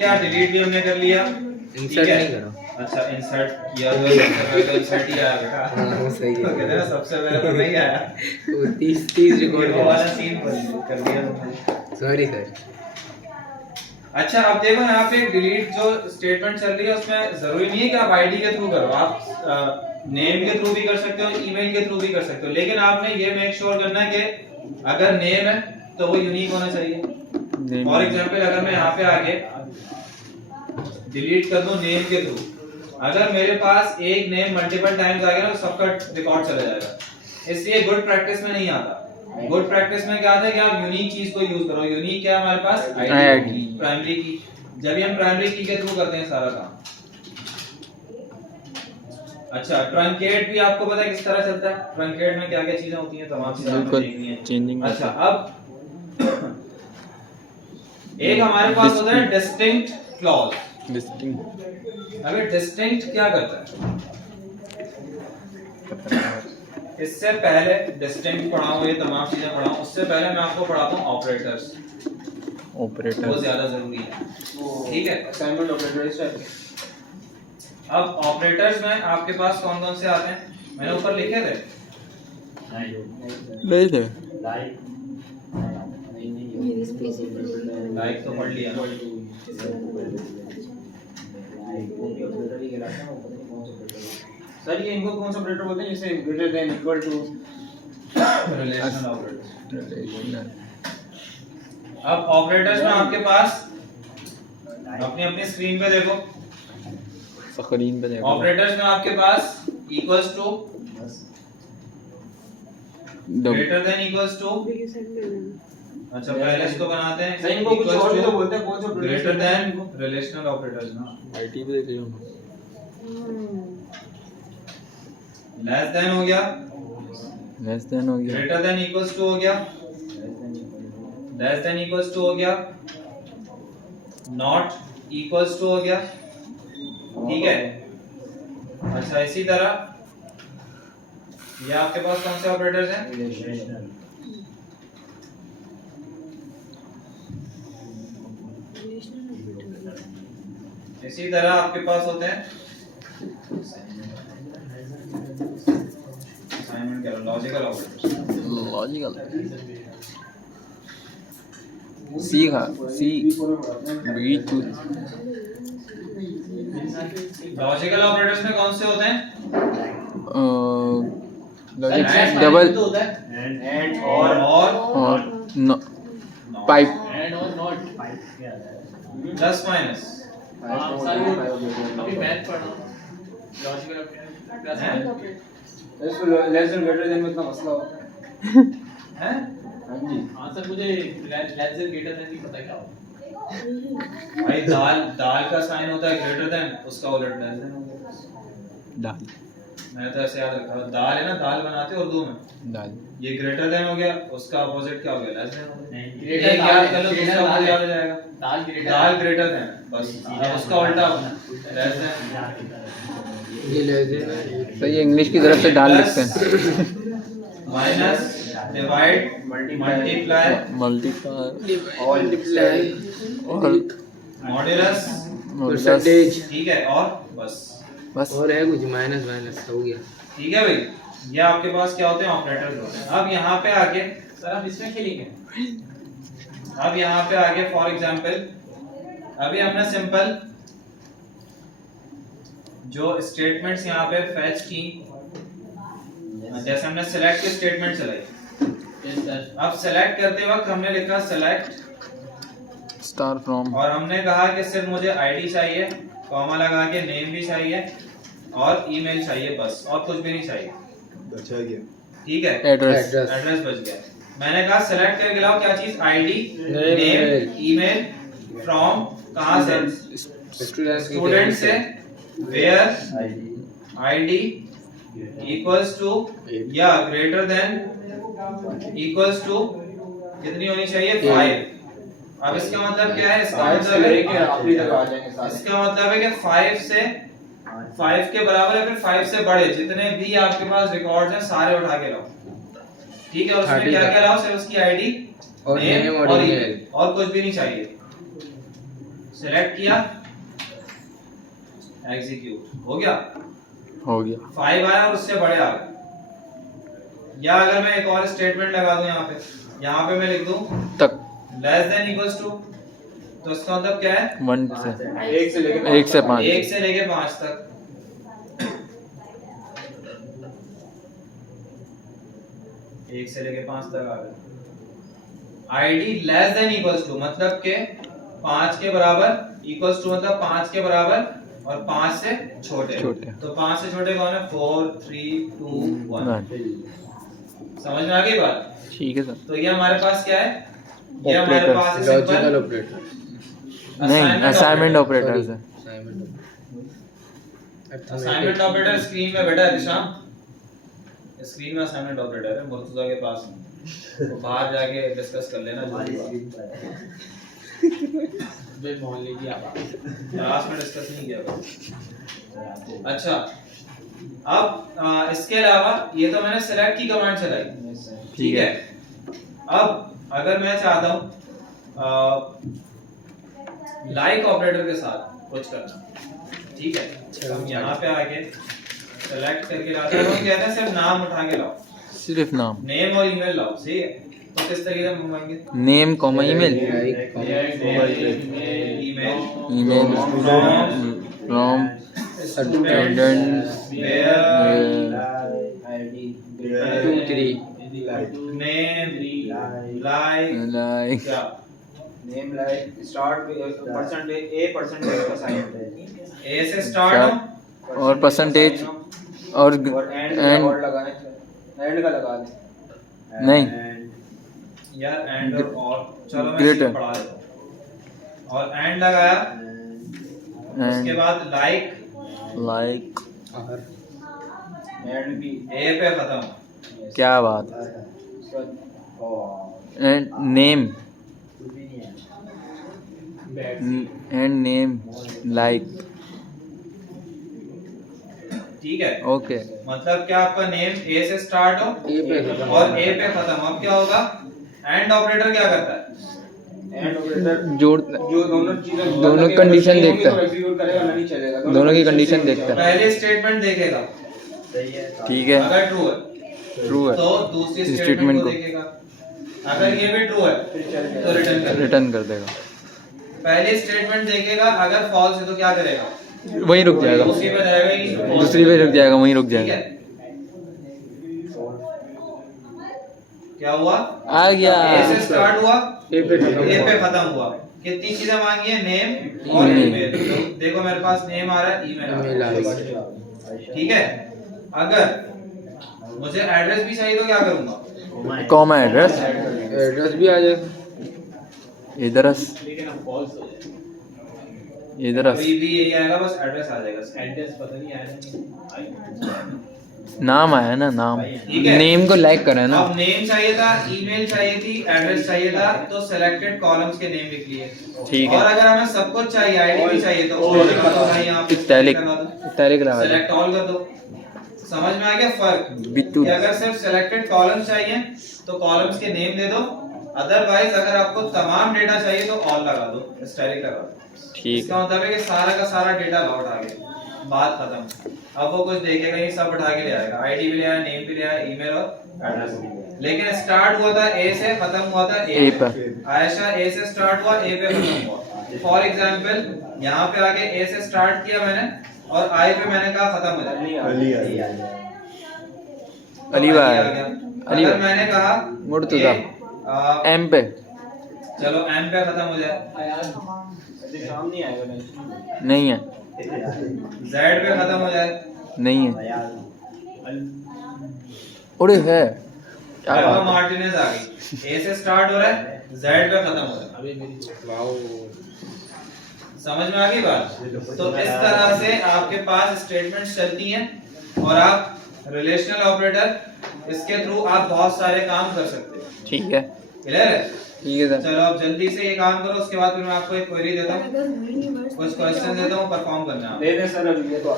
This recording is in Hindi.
यार डिलीट भी हमने कर लिया, इंसर्ट नहीं करो। अच्छा इंसर्ट किया तो इंसर्ट ही आया बेटा। हाँ सही है। तो कहते हैं ना सबसे पहले तो नहीं आया, वो 30 रिकॉर्ड वो वाला सीन कर दिया तुमने। Sorry sir. अच्छा अब देखो यहाँ पे डिलीट जो स्टेटमेंट चल रही है उसमें जरूरी नहीं है कि आप आईडी के थ्रू करो, आप नेम के थ्रू भी कर सकते हो, ईमेल के थ्रू भी कर सकते हो, लेकिन आपने ये मेक श्योर करना है कि अगर नेम है तो वो यूनिक होना चाहिए। फॉर एग्जांपल अगर मैं यहाँ पे आके डिलीट कर दूं नेम के थ्रू, अगर मेरे पास एक नेम मल्टीपल टाइम्स आ गया ना तो सबका रिकॉर्ड चला जाएगा, इसलिए गुड प्रैक्टिस में नहीं आता। गुड प्रैक्टिस में क्या आता है कि आप यूनिक चीज को यूज करो। यूनिक क्या है हमारे पास? आईडी, प्राइमरी की। जब भी हम प्राइमरी की के थ्रू करते हैं सारा काम। अच्छा ट्रंकेट भी आपको पता है किस तरह चलता है? ट्रंकेट में क्या क्या चीजें होती हैं तमाम चीजें आपको देखनी है। चेंजिंग। अच्छा अब एक हमारे पास होता है डिस्टिंक्ट क्लॉज। डिस्टिंक्ट। अगर डिस्टिंक्ट क्या करता है? इससे पहले डिस्टिंक्ट पढ़ाऊं, ये तमाम चीजें पढ़ाऊं, उससे पहले मैं आपको पढ़ाता हूं ऑपरेटर्स। ऑपरेटर वो ज्यादा जरूरी है, ठीक है? असाइनमेंट ऑपरेटर्स है। अब ऑपरेटर्स में आपके पास कौन कौन से आते हैं? मैंने ऊपर लिखे थे नहीं थे। लाइक तो पढ़ लिया ना। सर ये इनको कौन सा ऑपरेटर बोलते हैं? जैसे greater than, equal to, relational operator. अब ऑपरेटर्स में आपके पास अपनी अपनी स्क्रीन पे देखो, स्क्रीन पे देखो। ऑपरेटर्स में आपके पास equals to, greater than equals to, अच्छा पहले इसको बनाते हैं सही, इनको कुछ और भी तो बोलते हैं, कौन सा ग्रेटर देन, रिलेशनल ऑपरेटर्स ना। आईटी पे देख लियो। लेस देन हो गया, लेस देन हो गया। ग्रेटर देन इक्वल्स टू हो गया, लेस देन इक्वल्स टू हो गया, नॉट इक्वल्स टू हो गया, ठीक है? अच्छा इसी तरह ये आपके पास कौन से ऑपरेटर्स हैं? रिलेशनल। इसी तरह आपके पास होते हैं असाइनमेंट करो, लॉजिकल ऑपरेटर्स। लॉजिकल सी का C B two. Logical operators में कौन से होते हैं? लॉजिक डबल एंड और नो पाइप एंड और नॉट प्लस माइनस। अभी मैथ पढ़ रहा हूं लॉजिकल इसको लेस देन ग्रेटर देन में इतना मसला होता है हैं? हां जी। हां सर मुझे लेस देन ग्रेटर देन नहीं पता क्या होता भाई दाल का साइन होता है ग्रेटर देन, उसका उलट लेस देन हो गया। दाल मैं तो ऐसे याद रखा हूं, दाल है ना, दाल बनाते हैं उर्दू में, दाल ये ग्रेटर देन हो गया, उसका अपोजिट क्या हो गया? लेस देन हो गया। नहीं ग्रेटर याद कर लो, दूसरा आपको याद आ जाएगा। दाल ग्रेटर देन, बस अब उसका उल्टा लेस देन। ये लेस देन तो ये इंग्लिश की तरफ से डाल लिखते हैं। माइनस, डिवाइड, मल्टीप्लाई मल्टीप्लाई और मॉड्यूलस, परसेंटेज, ठीक है? और बस और है कुछ माइनस माइनस हो गया, ठीक है भाई। ये आपके पास क्या होते हैं? ऑपरेटर्स होते हैं। अब यहाँ पे आके सर आप इसमें खेलेंगे। अब यहाँ पे आगे फॉर एग्जांपल अभी हमने सिंपल जो स्टेटमेंट्स यहाँ पे फेच की, जैसे हमने सेलेक्ट की स्टेटमेंट चलाई। अब सेलेक्ट करते वक्त हमने लिखा सेलेक्ट स्टार फ्रॉम, और हमने कहा कि सिर्फ मुझे आईडी चाहिए, कॉमा लगा के नेम भी चाहिए और ईमेल चाहिए, बस और कुछ भी नहीं चाहिए। बचा गया, ठीक है? एड्रेस एड्रेस बच गया। मैंने कहा सेलेक्ट करके लाओ क्या चीज? आईडी, नेम, ईमेल, फ्रॉम कहां से? स्टूडेंट से, वेयर आईडी इक्वल्स टू या ग्रेटर देन इक्वल्स टू कितनी होनी चाहिए? 5। अब इसका मतलब क्या है? इसका मतलब है कि 5 से 5 के बराबर है, फिर 5 से बड़े जितने भी आपके पास रिकॉर्ड्स हैं सारे उठा के लाओ, ठीक है? और उसमें क्या क्या लाओ? सिर्फ उसकी आईडी, और नेम और ईमेल और कुछ भी नहीं चाहिए। सेलेक्ट किया, एग्जीक्यूट हो गया, हो गया 5 आया और उससे बड़े आ गए। या अगर मैं एक और स्टेटमेंट लगा दूं यहाँ पे मैं लिख दूं तक लेस देन इक्वल्स टू, तो इसका मतलब क्या है 1 से 1 से लेके 1 से 5 1 से लेके 5 तक। 1 से लेके 5 तक आ गए। ID less than equals to मतलब के 5 के बराबर, इक्वल्स टू मतलब 5 के बराबर और 5 से छोटे। तो 5 से छोटे कौन है? 4 3 2 1। समझ में आ गई बात? ठीक है सर। तो ये हमारे पास क्या है? ये हमारे Operators, पास लॉजिकल ऑपरेटर नहीं असाइनमेंट ऑपरेटर्स है। असाइनमेंट ऑपरेटर स्क्रीन में बैठा है दिशाम, स्क्रीन में असाइनमेंट ऑपरेटर है मुर्तजा के पास में, तो बाहर जाके डिस्कस कर लेना जो भी बात। बे मोहल्ले की आवाज। क्लास में डिस्कस नहीं किया था। अच्छा अब इसके अलावा ये तो मैंने सेलेक्ट की कमांड चलाई, ठीक है। अब अगर मैं चाहता हूँ लाइक ऑपरेटर के साथ कुछ करना, ठीक है, हम यहाँ पे आके सेलेक्ट करके लाते हैं, हम कहते हैं सिर्फ नाम उठा के लाओ, सिर्फ नाम, नेम और ईमेल लाओ, सही है। तो किस तरीके से मंगवाएंगे? Name comma email, email email from student where 2 3 name like like क्या नेम लाइक स्टार्ट परसेंटेज का साइन ए से स्टार्ट हो और परसेंटेज और और एंड एंड और लगाएं, एंड का लगा दें। नहीं यार एंड और चलो मैं Greater. इसे पढ़ा देता हूँ। और एंड लगाया, उसके बाद लाइक लाइक एंड भी ए पे खत्म, क्या बात, उसका एंड नेम भी नहीं है। एंड नेम लाइक, ठीक है। ओके मतलब क्या आपका नेम ए से स्टार्ट हो ए पे खत्म और ए पे खत्म, अब क्या होगा? एंड ऑपरेटर क्या करता है? एंड ऑपरेटर जोड़ जो दोनों चीजें दोनों condition देखता है। एग्जीक्यूट करेगा नहीं चलेगा, दोनों की condition देखता है। पहले स्टेटमेंट देखेगा, ठीक है, अगर ट्रू है ट्रू है तो दूसरी Statement स्टेटमेंट को को। देखेगा, अगर ये भी ट्रू है तो रिटर्न करेगा। रिटर्न कर देगा, पहले स्टेटमेंट देखेगा, अगर फॉल्स है तो क्या करेगा? वहीं रुक जाएगा, दूसरी पे जाएगा ही, दूसरी पे रुक जाएगा, वहीं रुक ठीक जाएगा। है। क्या हुआ? आ गया ए से स्टार्ट हुआ, ए पे खत्म ए पे खत्म हुआ। कितनी चीजें मांगी है? नेम और email। ईमेल। तो देखो मेरे पास नेम आ रहा है, ईमेल आ ईमेल रहा आ है, गई। ठीक है। अगर मुझे एड्रेस भी चाहिए तो क्या करूंगा? कॉमा एड्रेस एड्रेस भी आ जाएगा। इधरस लेकिन अब फॉल्स हो जाए, इधरस अभी भी यही आएगा, बस एड्रेस आ जाएगा। एड्रेस पता नहीं आया नाम आया ना, नाम ठीक है। नेम को लाइक करा है ना। अब नेम चाहिए था, ईमेल चाहिए थी, एड्रेस चाहिए था, तो सिलेक्टेड कॉलम्स के नेम लिख लिए। ठीक और है, सब कुछ चाहिए, आईडी भी चाहिए, तो यहाँ पे इटैलिक इटैलिक लगा दे। सेलेक्ट ऑल कर दो। समझ में आ गया फर्क? बिट्टू कि अगर सिर्फ सिलेक्टेड कॉलम्स चाहिए तो कॉलम्स के नेम दे दो, अदरवाइज अगर आपको तमाम डेटा चाहिए तो ऑल लगा दो, स्टाइलिक लगा दो। ठीक इसका मतलब है कि सारा का सारा डेटा लाओ उठा के, बात खत्म। अब वो कुछ देखेगा नहीं, सब उठा के ले आएगा, आईडी भी ले आया, नेम भी ले आया, ईमेल और एड्रेस भी ले आया। लेकिन स्टार्ट हुआ था ए से, खत्म हुआ था ए ए पर। आयशा ए से स्टार्ट हुआ, ए पे खत्म हुआ। फॉर एग्जांपल यहाँ पे आगे ए से स्टार्ट किया मैंने और आई पे मैंने कहा खत्म हो जाए, अली तो भाई, आ गया। अली अगर भाई। मैंने कहा मुर्तजा। ए, एम पे चलो एम पे खत्म हो जाए, शाम नहीं आएगा नहीं है, जेड पे खत्म हो जाए, नहीं है, अरे है क्या एल्फा बात है। मार्टिनेज आ गई, ए से स्टार्ट हो रहा है, जेड पे खत्म हो रहा है। अभी मेरी समझ में आ गई बात? तो इस तरह से आपके पास स्टेटमेंट्स चलती हैं और आप रिलेशनल ऑपरेटर, इसके थ्रू आप बहुत सारे काम कर सकते हैं। ठीक है, क्लियर है? ठीक है सर। चलो अब जल्दी से ये काम करो, उसके बाद फिर मैं आपको एक क्वेरी देता हूँ, कुछ क्वेश्चन देता हूँ, परफॉर्म करना है। दे दे सर अभी ये तो